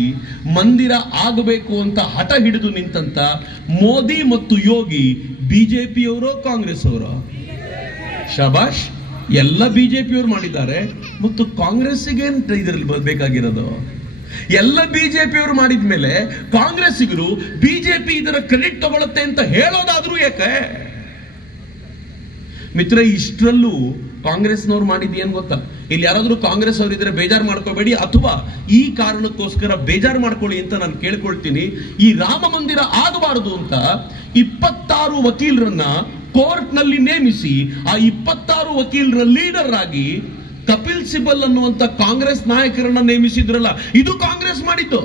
ಮಂದಿರ ಆಗಬೇಕು ಅಂತ ಹಠ ಹಿಡಿದು ನಿಂತಂತ ಮೋದಿ ಮತ್ತು ಯೋಗಿ ಬಿಜೆಪಿಯವರು, ಕಾಂಗ್ರೆಸ್ ಅವರು? ಶಬಾಷ್. ಎಲ್ಲ ಬಿಜೆಪಿಯವರು ಮಾಡಿದ್ದಾರೆ ಮತ್ತು ಕಾಂಗ್ರೆಸ್ಸಿಗೆ ಇದರಲ್ಲಿ ಬೇಕಾಗಿರೋದು? ಎಲ್ಲ ಬಿಜೆಪಿಯವರು ಮಾಡಿದ ಮೇಲೆ ಕಾಂಗ್ರೆಸ್ಸಿಗರು ಬಿಜೆಪಿ ಇದರ ಕ್ರೆಡಿಟ್ ತಗೊಳುತ್ತೆ ಅಂತ ಹೇಳೋದಾದ್ರೂ ಯಾಕೆ? ಮಿತ್ರ, ಇಷ್ಟರಲ್ಲೂ ಕಾಂಗ್ರೆಸ್ನವ್ರು ಮಾಡಿದ್ದೇನು ಗೊತ್ತಾ? ಇಲ್ಲಿ ಯಾರಾದ್ರೂ ಕಾಂಗ್ರೆಸ್ ಅವರು ಇದ್ರೆ ಬೇಜಾರು ಮಾಡ್ಕೋಬೇಡಿ, ಅಥವಾ ಈ ಕಾರಣಕ್ಕೋಸ್ಕರ ಬೇಜಾರು ಮಾಡ್ಕೊಳ್ಳಿ ಅಂತ ನಾನು ಕೇಳ್ಕೊಳ್ತೀನಿ. ಈ ರಾಮ ಮಂದಿರ ಆಗಬಾರದು ಅಂತ 26 ವಕೀಲರನ್ನ ಕೋರ್ಟ್ ನಲ್ಲಿ ನೇಮಿಸಿ ಆ 26 ವಕೀಲರ ಲೀಡರ್ ಆಗಿ ಕಪಿಲ್ ಸಿಬಲ್ ಅನ್ನುವಂತ ಕಾಂಗ್ರೆಸ್ ನಾಯಕರನ್ನ ನೇಮಿಸಿದ್ರಲ್ಲ, ಇದು ಕಾಂಗ್ರೆಸ್ ಮಾಡಿದ್ದು.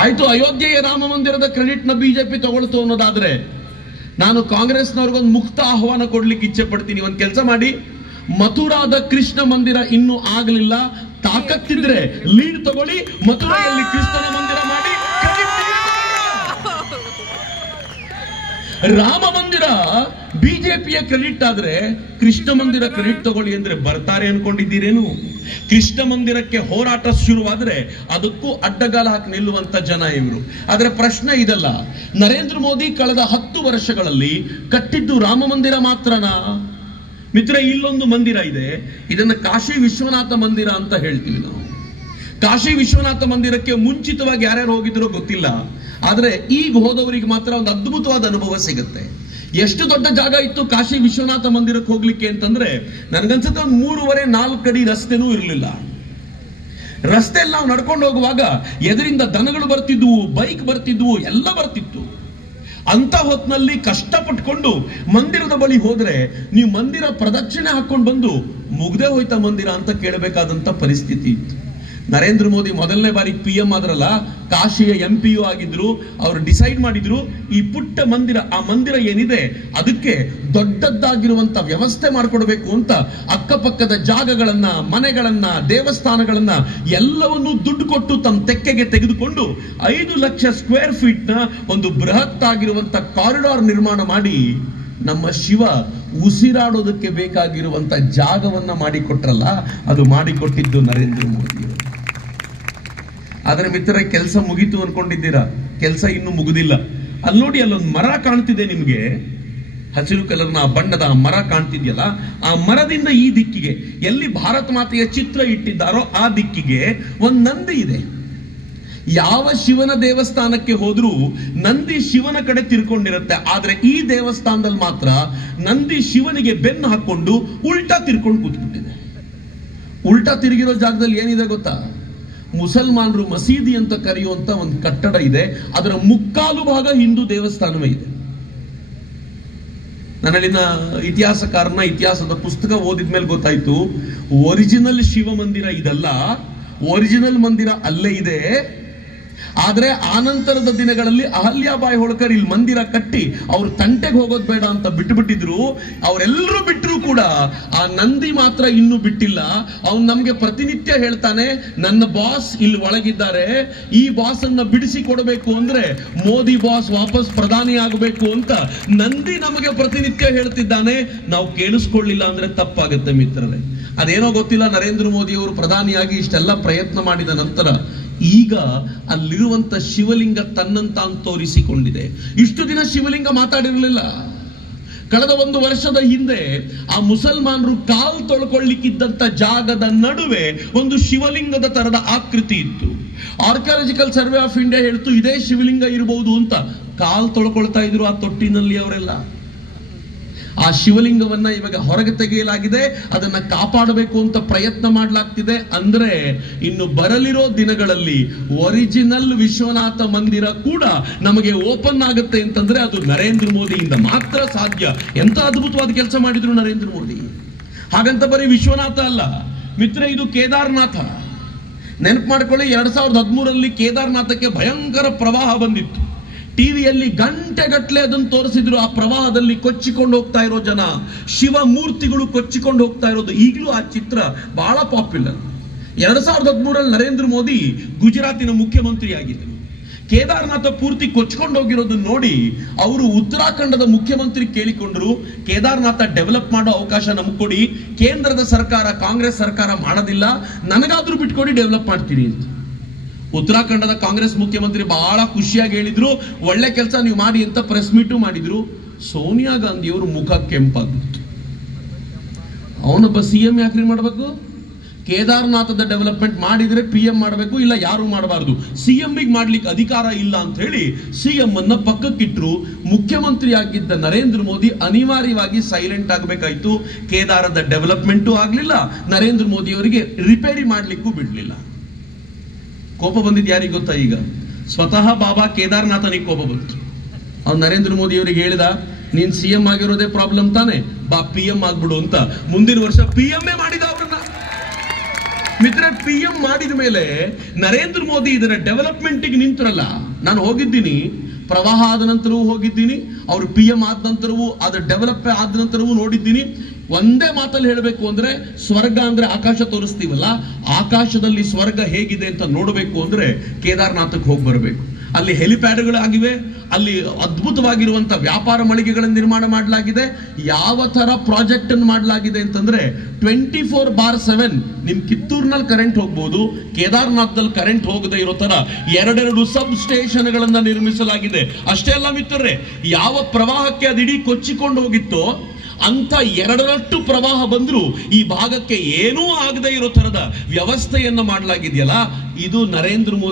ಆಯ್ತು, ಅಯೋಧ್ಯೆಯ ರಾಮ ಮಂದಿರದ ಕ್ರೆಡಿಟ್ ನ ಬಿಜೆಪಿ ತಗೊಳ್ತು ಅನ್ನೋದಾದ್ರೆ ನಾನು ಕಾಂಗ್ರೆಸ್ನವ್ರಿಗೊಂದು ಮುಕ್ತ ಆಹ್ವಾನ ಕೊಡ್ಲಿಕ್ಕೆ ಇಚ್ಛೆ ಪಡ್ತೀನಿ. ಒಂದು ಕೆಲಸ ಮಾಡಿ, ಮಥುರಾದ ಕೃಷ್ಣ ಮಂದಿರ ಇನ್ನೂ ಆಗಲಿಲ್ಲ, ತಾಕತ್ತಿದ್ರೆ ಲೀಡ್ ತಗೊಳ್ಳಿ, ಮಥುರೆಯಲ್ಲಿ ಕೃಷ್ಣನ ಮಂದಿರ ಮಾಡಿ. ರಾಮ ಮಂದಿರ ಬಿಜೆಪಿಯ ಕ್ರೆಡಿಟ್ ಆದ್ರೆ ಕೃಷ್ಣ ಮಂದಿರ ಕ್ರೆಡಿಟ್ ತಗೊಳ್ಳಿ ಅಂದ್ರೆ ಬರ್ತಾರೆ ಅನ್ಕೊಂಡಿದ್ದೀರೇನು? ಕೃಷ್ಣ ಮಂದಿರಕ್ಕೆ ಹೋರಾಟ ಶುರುವಾದ್ರೆ ಅದಕ್ಕೂ ಅಡ್ಡಗಾಲ ಹಾಕಿ ನಿಲ್ಲುವಂತ ಜನ ಇವರು. ಆದ್ರೆ ಪ್ರಶ್ನೆ ಇದಲ್ಲ, ನರೇಂದ್ರ ಮೋದಿ ಕಳೆದ 10 ವರ್ಷಗಳಲ್ಲಿ ಕಟ್ಟಿದ್ದು ರಾಮ ಮಂದಿರ ಮಾತ್ರನಾ? ಮಿತ್ರ, ಇಲ್ಲೊಂದು ಮಂದಿರ ಇದೆ, ಇದನ್ನ ಕಾಶಿ ವಿಶ್ವನಾಥ ಮಂದಿರ ಅಂತ ಹೇಳ್ತೀವಿ ನಾವು. ಕಾಶಿ ವಿಶ್ವನಾಥ ಮಂದಿರಕ್ಕೆ ಮುಂಚಿತವಾಗಿ ಯಾರ್ಯಾರು ಹೋಗಿದ್ರೋ ಗೊತ್ತಿಲ್ಲ, ಆದ್ರೆ ಈಗ ಹೋದವರಿಗೆ ಮಾತ್ರ ಒಂದು ಅದ್ಭುತವಾದ ಅನುಭವ ಸಿಗುತ್ತೆ. ಎಷ್ಟು ದೊಡ್ಡ ಜಾಗ ಇತ್ತು ಕಾಶಿ ವಿಶ್ವನಾಥ ಮಂದಿರಕ್ಕೆ ಹೋಗ್ಲಿಕ್ಕೆ ಅಂತಂದ್ರೆ, ನನ್ಗನ್ಸುತ್ತೆ ಒಂದು 3.5-4 ಅಡಿ ರಸ್ತೆನೂ ಇರಲಿಲ್ಲ. ರಸ್ತೆಯಲ್ಲಿ ನಾವು ನಡ್ಕೊಂಡು ಹೋಗುವಾಗ ಎದರಿಂದ ದನಗಳು ಬರ್ತಿದ್ವು, ಬೈಕ್ ಬರ್ತಿದ್ವು, ಎಲ್ಲ ಬರ್ತಿತ್ತು. ಅಂತ ಹೊತ್ನಲ್ಲಿ ಕಷ್ಟಪಟ್ಕೊಂಡು ಮಂದಿರದ ಬಳಿ ಹೋದ್ರೆ ನೀವು ಮಂದಿರ ಪ್ರದಕ್ಷಿಣೆ ಹಾಕೊಂಡು ಬಂದು ಮುಗ್ದೇ ಹೋಯ್ತಾ ಮಂದಿರ ಅಂತ ಕೇಳಬೇಕಾದಂತ ಪರಿಸ್ಥಿತಿ ಇತ್ತು. ನರೇಂದ್ರ ಮೋದಿ ಮೊದಲನೇ ಬಾರಿ PM ಆದ್ರಲ್ಲ, ಕಾಶಿಯ MP ಆಗಿದ್ರು. ಅವರು ಡಿಸೈಡ್ ಮಾಡಿದ್ರು, ಈ ಪುಟ್ಟ ಮಂದಿರ, ಆ ಮಂದಿರ ಏನಿದೆ ಅದಕ್ಕೆ ದೊಡ್ಡದ್ದಾಗಿರುವಂತ ವ್ಯವಸ್ಥೆ ಮಾಡಿಕೊಡ್ಬೇಕು ಅಂತ ಅಕ್ಕಪಕ್ಕದ ಜಾಗಗಳನ್ನ, ಮನೆಗಳನ್ನ, ದೇವಸ್ಥಾನಗಳನ್ನ ಎಲ್ಲವನ್ನೂ ದುಡ್ಡು ಕೊಟ್ಟು ತಮ್ಮ ತೆಕ್ಕೆಗೆ ತೆಗೆದುಕೊಂಡು 5 ಲಕ್ಷ ಸ್ಕ್ವೇರ್ ಫೀಟ್ ನ ಒಂದು ಬೃಹತ್ ಆಗಿರುವಂತ ಕಾರಿಡಾರ್ ನಿರ್ಮಾಣ ಮಾಡಿ ನಮ್ಮ ಶಿವ ಉಸಿರಾಡೋದಕ್ಕೆ ಬೇಕಾಗಿರುವಂತ ಜಾಗವನ್ನ ಮಾಡಿಕೊಟ್ರಲ್ಲ, ಅದು ಮಾಡಿಕೊಟ್ಟಿದ್ದು ನರೇಂದ್ರ ಮೋದಿ. ಆದ್ರೆ ಮಿತ್ರ, ಕೆಲಸ ಮುಗೀತು ಅನ್ಕೊಂಡಿದ್ದೀರಾ? ಕೆಲಸ ಇನ್ನೂ ಮುಗುದಿಲ್ಲ. ಅಲ್ಲಿ ನೋಡಿ, ಅಲ್ಲೊಂದು ಮರ ಕಾಣ್ತಿದೆ ನಿಮ್ಗೆ, ಹಸಿರು ಕಲರ್ನ ಬಣ್ಣದ ಮರ ಕಾಣ್ತಿದ್ಯಲ್ಲ, ಆ ಮರದಿಂದ ಈ ದಿಕ್ಕಿಗೆ ಎಲ್ಲಿ ಭಾರತ ಮಾತೆಯ ಚಿತ್ರ ಇಟ್ಟಿದ್ದಾರೋ ಆ ದಿಕ್ಕಿಗೆ ಒಂದು ನಂದಿ ಇದೆ. ಯಾವ ಶಿವನ ದೇವಸ್ಥಾನಕ್ಕೆ ಹೋದ್ರೂ ನಂದಿ ಶಿವನ ಕಡೆ ತಿರ್ಕೊಂಡಿರುತ್ತೆ. ಆದ್ರೆ ಈ ದೇವಸ್ಥಾನದಲ್ಲಿ ಮಾತ್ರ ನಂದಿ ಶಿವನಿಗೆ ಬೆನ್ನು ಹಾಕೊಂಡು ಉಲ್ಟಾ ತಿರ್ಕೊಂಡು ಕೂತ್ಬಿಟ್ಟಿದೆ. ಉಲ್ಟಾ ತಿರುಗಿರೋ ಜಾಗದಲ್ಲಿ ಏನಿದೆ ಗೊತ್ತಾ? ಮುಸಲ್ಮಾನರು ಮಸೀದಿ ಅಂತ ಕರೆಯುವಂತ ಒಂದು ಕಟ್ಟಡ ಇದೆ, ಅದರ 3/4 ಭಾಗ ಹಿಂದೂ ದೇವಸ್ಥಾನವೇ ಇದೆ. ನನ್ನಲ್ಲಿನ ಇತಿಹಾಸಕಾರನ ಇತಿಹಾಸದ ಪುಸ್ತಕ ಓದಿದ್ಮೇಲೆ ಗೊತ್ತಾಯ್ತು, ಒರಿಜಿನಲ್ ಶಿವ ಮಂದಿರ ಇದಲ್ಲ, ಒರಿಜಿನಲ್ ಮಂದಿರ ಅಲ್ಲೇ ಇದೆ. ಆದ್ರೆ ಆನಂತರದ ದಿನಗಳಲ್ಲಿ ಅಹಲ್ಯಾಬಾಯಿ ಹೋಳ್ಕರ್ ಇಲ್ಲಿ ಮಂದಿರ ಕಟ್ಟಿ ಅವ್ರು ತಂಟೆಗೆ ಹೋಗೋದು ಬೇಡ ಅಂತ ಬಿಟ್ಟುಬಿಟ್ಟಿದ್ರು. ಅವರೆಲ್ಲರೂ ಬಿಟ್ಟರು ಕೂಡ ಆ ನಂದಿ ಮಾತ್ರ ಇನ್ನೂ ಬಿಟ್ಟಿಲ್ಲ. ಅವ್ನು ನಮ್ಗೆ ಪ್ರತಿನಿತ್ಯ ಹೇಳ್ತಾನೆ, ನನ್ನ ಬಾಸ್ ಇಲ್ಲಿ ಒಳಗಿದ್ದಾರೆ, ಈ ಬಾಸ್ ಅನ್ನ ಬಿಡಿಸಿ ಕೊಡಬೇಕು ಅಂದ್ರೆ ಮೋದಿ ಬಾಸ್ ವಾಪಸ್ ಪ್ರಧಾನಿ ಆಗಬೇಕು ಅಂತ ನಂದಿ ನಮಗೆ ಪ್ರತಿನಿತ್ಯ ಹೇಳ್ತಿದ್ದಾನೆ. ನಾವು ಕೇಳಿಸ್ಕೊಳ್ಳಿಲ್ಲ ಅಂದ್ರೆ ತಪ್ಪಾಗುತ್ತೆ ಮಿತ್ರರೇ. ಅದೇನೋ ಗೊತ್ತಿಲ್ಲ, ನರೇಂದ್ರ ಮೋದಿ ಅವರು ಪ್ರಧಾನಿಯಾಗಿ ಇಷ್ಟೆಲ್ಲ ಪ್ರಯತ್ನ ಮಾಡಿದ ನಂತರ ಈಗ ಅಲ್ಲಿರುವಂತ ಶಿವಲಿಂಗ ತನ್ನಂತಾನು ತೋರಿಸಿಕೊಂಡಿದೆ. ಇಷ್ಟು ದಿನ ಶಿವಲಿಂಗ ಮಾತಾಡಿರಲಿಲ್ಲ. ಕಳೆದ 1 ವರ್ಷದ ಹಿಂದೆ ಆ ಮುಸಲ್ಮಾನರು ಕಾಲ್ ತೊಳ್ಕೊಳ್ಳಿಕ್ಕಿದ್ದಂತ ಜಾಗದ ನಡುವೆ ಒಂದು ಶಿವಲಿಂಗದ ತರದ ಆಕೃತಿ ಇತ್ತು. ಆರ್ಕಿಯಾಲಜಿಕಲ್ ಸರ್ವೆ ಆಫ್ ಇಂಡಿಯಾ ಹೇಳ್ತು ಇದೇ ಶಿವಲಿಂಗ ಇರಬಹುದು ಅಂತ. ಕಾಲ್ ತೊಳ್ಕೊಳ್ತಾ ಇದ್ರು ಆ ತೊಟ್ಟಿನಲ್ಲಿ ಅವರೆಲ್ಲ. ಆ ಶಿವಲಿಂಗವನ್ನ ಇವಾಗ ಹೊರಗೆ ತೆಗೆಯಲಾಗಿದೆ, ಅದನ್ನ ಕಾಪಾಡಬೇಕು ಅಂತ ಪ್ರಯತ್ನ ಮಾಡಲಾಗ್ತಿದೆ. ಅಂದ್ರೆ ಇನ್ನು ಬರಲಿರೋ ದಿನಗಳಲ್ಲಿ ಒರಿಜಿನಲ್ ವಿಶ್ವನಾಥ ಮಂದಿರ ಕೂಡ ನಮಗೆ ಓಪನ್ ಆಗುತ್ತೆ ಅಂತಂದ್ರೆ ಅದು ನರೇಂದ್ರ ಮೋದಿಯಿಂದ ಮಾತ್ರ ಸಾಧ್ಯ. ಎಂತ ಅದ್ಭುತವಾದ ಕೆಲಸ ಮಾಡಿದ್ರು ನರೇಂದ್ರ ಮೋದಿ. ಹಾಗಂತ ಬರೀ ವಿಶ್ವನಾಥ ಅಲ್ಲ ಮಿತ್ರ, ಇದು ಕೇದಾರನಾಥ. ನೆನಪು ಮಾಡ್ಕೊಳ್ಳಿ, 2013ರಲ್ಲಿ ಕೇದಾರನಾಥಕ್ಕೆ ಭಯಂಕರ ಪ್ರವಾಹ ಬಂದಿತ್ತು. ಟಿವಿಯಲ್ಲಿ ಗಂಟೆಗಟ್ಟಲೆ ಅದನ್ನು ತೋರಿಸಿದ್ರು. ಆ ಪ್ರವಾಹದಲ್ಲಿ ಕೊಚ್ಚಿಕೊಂಡು ಹೋಗ್ತಾ ಇರೋ ಜನ, ಶಿವ ಮೂರ್ತಿಗಳು ಕೊಚ್ಚಿಕೊಂಡು ಹೋಗ್ತಾ ಇರೋದು. ಈಗಲೂ ಆ ಚಿತ್ರ ಬಹಳ ಪಾಪ್ಯುಲರ್. 2013ರಲ್ಲಿ ನರೇಂದ್ರ ಮೋದಿ ಗುಜರಾತಿನ ಮುಖ್ಯಮಂತ್ರಿ ಆಗಿದ್ದರು. ಕೇದಾರನಾಥ ಪೂರ್ತಿ ಕೊಚ್ಚಿಕೊಂಡು ಹೋಗಿರೋದನ್ನ ನೋಡಿ ಅವರು ಉತ್ತರಾಖಂಡದ ಮುಖ್ಯಮಂತ್ರಿ ಕೇಳಿಕೊಂಡ್ರು, ಕೇದಾರನಾಥ ಡೆವಲಪ್ ಮಾಡೋ ಅವಕಾಶ ನಮ್ಗೆ ಕೊಡಿ. ಕೇಂದ್ರದ ಸರ್ಕಾರ, ಕಾಂಗ್ರೆಸ್ ಸರ್ಕಾರ ಮಾಡೋದಿಲ್ಲ, ನನಗಾದ್ರೂ ಬಿಟ್ಕೊಡಿ, ಡೆವಲಪ್ ಮಾಡ್ತೀನಿ ಅಂತ. ಉತ್ತರಾಖಂಡದ ಕಾಂಗ್ರೆಸ್ ಮುಖ್ಯಮಂತ್ರಿ ಬಹಳ ಖುಷಿಯಾಗಿ ಹೇಳಿದ್ರು, ಒಳ್ಳೆ ಕೆಲಸ ನೀವು ಮಾಡಿ ಅಂತ ಪ್ರೆಸ್ ಮೀಟು ಮಾಡಿದ್ರು. ಸೋನಿಯಾ ಗಾಂಧಿ ಅವರು ಮುಖ ಕೆಂಪಾಗಿತ್ತು. ಅವನೊಬ್ಬ CM ಯಾಕ್ರಿ ಮಾಡಬೇಕು? ಕೇದಾರನಾಥದ ಡೆವಲಪ್ಮೆಂಟ್ ಮಾಡಿದ್ರೆ PM ಮಾಡಬೇಕು, ಇಲ್ಲ ಯಾರು ಮಾಡಬಾರದು. CMಗೆ ಮಾಡ್ಲಿಕ್ಕೆ ಅಧಿಕಾರ ಇಲ್ಲ ಅಂತ ಹೇಳಿ CM ಅನ್ನ ಪಕ್ಕಕ್ಕಿಟ್ರು. ಮುಖ್ಯಮಂತ್ರಿ ಆಗಿದ್ದ ನರೇಂದ್ರ ಮೋದಿ ಅನಿವಾರ್ಯವಾಗಿ ಸೈಲೆಂಟ್ ಆಗಬೇಕಾಯ್ತು. ಕೇದಾರದ ಡೆವಲಪ್ಮೆಂಟು ಆಗ್ಲಿಲ್ಲ, ನರೇಂದ್ರ ಮೋದಿ ಅವರಿಗೆ ರಿಪೇರಿ ಮಾಡ್ಲಿಕ್ಕೂ ಬಿಡ್ಲಿಲ್ಲ. ಕೋಪ ಬಂದಿದ್ದು ಯಾರಿಗೆ ಗೊತ್ತಾ? ಈಗ ಸ್ವತಃ ಬಾಬಾ ಕೇದಾರನಾಥನಿಗೆ ಕೋಪ ಬಂತು. ಅವ್ನು ನರೇಂದ್ರ ಮೋದಿ ಅವರಿಗೆ ಹೇಳಿದ, ನೀನ್ CM ಆಗಿರೋದೇ ಪ್ರಾಬ್ಲಮ್ ತಾನೆ, ಬಾ PM ಆಗ್ಬಿಡು ಅಂತ. ಮುಂದಿನ ವರ್ಷ PM ಮಾಡಿದ ಅವ್ರನ್ನ. ಮಿತ್ರ, PM ಮಾಡಿದ ಮೇಲೆ ನರೇಂದ್ರ ಮೋದಿ ಇದರ ಡೆವಲಪ್ಮೆಂಟ್ಗೆ ನಿಂತರಲ್ಲ. ನಾನು ಹೋಗಿದ್ದೀನಿ, ಪ್ರವಾಹ ಆದ ನಂತರವೂ ಹೋಗಿದ್ದೀನಿ, ಅವರು PM ಆದ ನಂತರವೂ, ಅದು ಡೆವಲಪ್ ಆದ ನಂತರವೂ ನೋಡಿದ್ದೀನಿ. ಒಂದೇ ಮಾತಲ್ಲಿ ಹೇಳಬೇಕು ಅಂದ್ರೆ, ಸ್ವರ್ಗ ಅಂದ್ರೆ ಆಕಾಶ ತೋರಿಸ್ತೀವಲ್ಲ, ಆಕಾಶದಲ್ಲಿ ಸ್ವರ್ಗ ಹೇಗಿದೆ ಅಂತ ನೋಡಬೇಕು ಅಂದ್ರೆ ಕೇದಾರನಾಥಕ್ಕೆ ಹೋಗಿ ಬರಬೇಕು. ಅಲ್ಲಿ ಹೆಲಿಪ್ಯಾಡ್ಗಳಾಗಿವೆ, ಅಲ್ಲಿ ಅದ್ಭುತವಾಗಿರುವಂತಹ ವ್ಯಾಪಾರ ಮಳಿಗೆಗಳನ್ನು ನಿರ್ಮಾಣ ಮಾಡಲಾಗಿದೆ. ಯಾವ ತರ ಪ್ರಾಜೆಕ್ಟ್ ಅನ್ನು ಮಾಡಲಾಗಿದೆ ಅಂತಂದ್ರೆ 24/7 ನಿಮ್ ಕಿತ್ತೂರಿನಲ್ಲಿ ಕರೆಂಟ್ ಹೋಗ್ಬೋದು, ಕೇದಾರ್ನಾಥ್ದಲ್ಲಿ ಕರೆಂಟ್ ಹೋಗದೆ ಇರೋ ತರ 2 ಸಬ್ ಸ್ಟೇಷನ್ಗಳನ್ನ ನಿರ್ಮಿಸಲಾಗಿದೆ. ಅಷ್ಟೇ ಅಲ್ಲ ಮಿತ್ರರೇ, ಯಾವ ಪ್ರವಾಹಕ್ಕೆ ಅದು ಇಡೀ ಕೊಚ್ಚಿಕೊಂಡು ಹೋಗಿತ್ತೋ ಅಂತ 2ರಷ್ಟು ಪ್ರವಾಹ ಬಂದ್ರು ಈ ಭಾಗಕ್ಕೆ ಏನೂ ಆಗದೆ ಇರೋ ತರದ ವ್ಯವಸ್ಥೆಯನ್ನ ಮಾಡಲಾಗಿದೆಯಲ್ಲ, ಇದು ನರೇಂದ್ರ ಮೋದಿ